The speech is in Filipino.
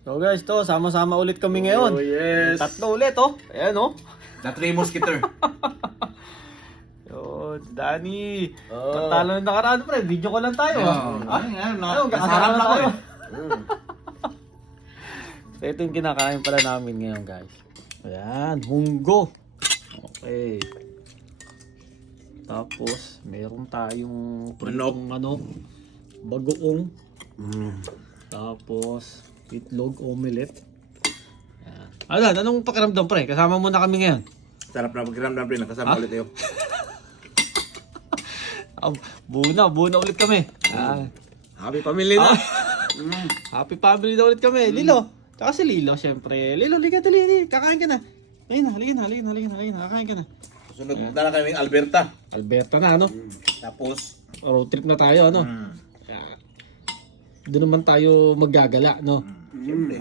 So guys, to sama-sama ulit kami ngayon. Oh, yes. Tatlo ulit, oh. Ayan, oh. The Three Musketeer. Yun, Danny. Oh. Patalo na nakaraan, pre. Video ko lang tayo. Nasarap lang ako eh. So, ito yung kinakain pala namin ngayon, guys. Ayan, munggo. Okay. Tapos, meron tayong bagoong. Tapos, itlog omelette. Ayan. Anong pakiramdam, pre? Kasama mo na kami ngayon. Sarap na pagkiramdam rin. Nakasama ulit kayo. Buo na ulit kami. Happy family na. Happy family na ulit kami. Lilo. Tsaka si Lilo, syempre. Lilo, liga, dali. Kakain ka na. Halika na. Kakain ka na. Sunod na lang kami Alberta. Alberta na, ano? Tapos, Road trip na tayo, ano? Doon naman tayo maggagala, no? siyempre.